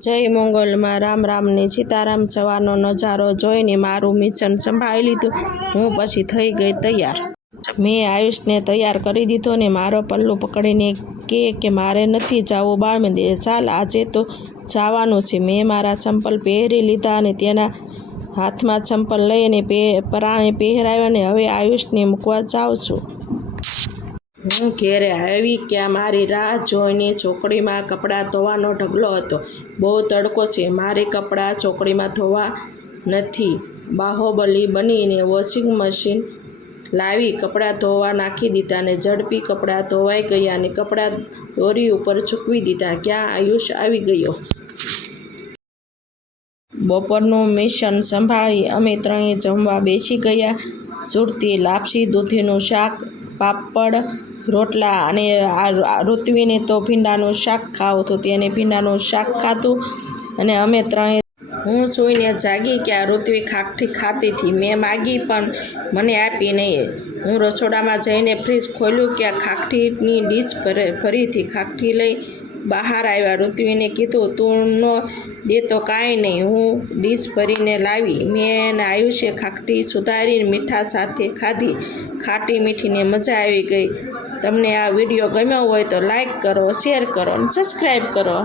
જય મંગલમાં રામ રામને સીતારામ જવાનો નજારો જોઈને મારું મિશન સંભાળી લીધું। હું પછી થઈ ગઈ તૈયાર। મેં આયુષને તૈયાર કરી દીધો ને મારો પલ્લું પકડીને કે મારે નથી જવું બાળ મંદિરે, ચાલ આજે તો જવાનું છે। મેં મારા ચંપલ પહેરી લીધા અને તેના હાથમાં ચંપલ લઈને પરાણે પહેરાવ્યા ને હવે આયુષને મૂકવા જાઉં છું। હું ઘેરે આવી ક્યાં મારી રાહ જોઈને ચોકડીમાં કપડાં ધોવાનો ઢગલો હતો। બહુ તડકો છે, મારે કપડાં ચોકડીમાં ધોવા નથી। બાહોબલી બનીને વોશિંગ મશીન લાવી કપડાં ધોવા નાખી દીધા ને ઝડપી કપડાં ધોવાઈ ગયા અને કપડાં દોરી ઉપર સૂકવી દીધા। ક્યાં આયુષ આવી ગયો। બપોરનું મિશન સંભાળી અમે ત્રણેય જમવા બેસી ગયા। સુરતી લાપસી, દૂધીનું શાક, પાપડ, રોટલા અને ઋત્વીને તો ભીંડાનું શાક ખાવું હતું, તેને ભીંડાનું શાક ખાધું અને અમે ત્રણેય હું સૂઈને જાગી ક્યાં ઋત્વી ખાખટી ખાતી હતી। મેં માગી પણ મને આપી નહીં। હું રસોડામાં જઈને ફ્રીજ ખોલ્યું ક્યાં ખાખટીની ડીશ ભરીથી ખાખટી લઈ બહાર આવ્યા। ઋત્વીને કીધું તું ન દે તો કાંઈ નહીં, હું ડીશ ભરીને લાવી। મેં અને આયુષે ખાખટી સુધારી મીઠા સાથે ખાધી। ખાટી મીઠીને મજા આવી ગઈ। તમને આ વિડીયો ગમ્યો હોય તો લાઈક કરો, શેર કરો અને સબસ્ક્રાઈબ કરો।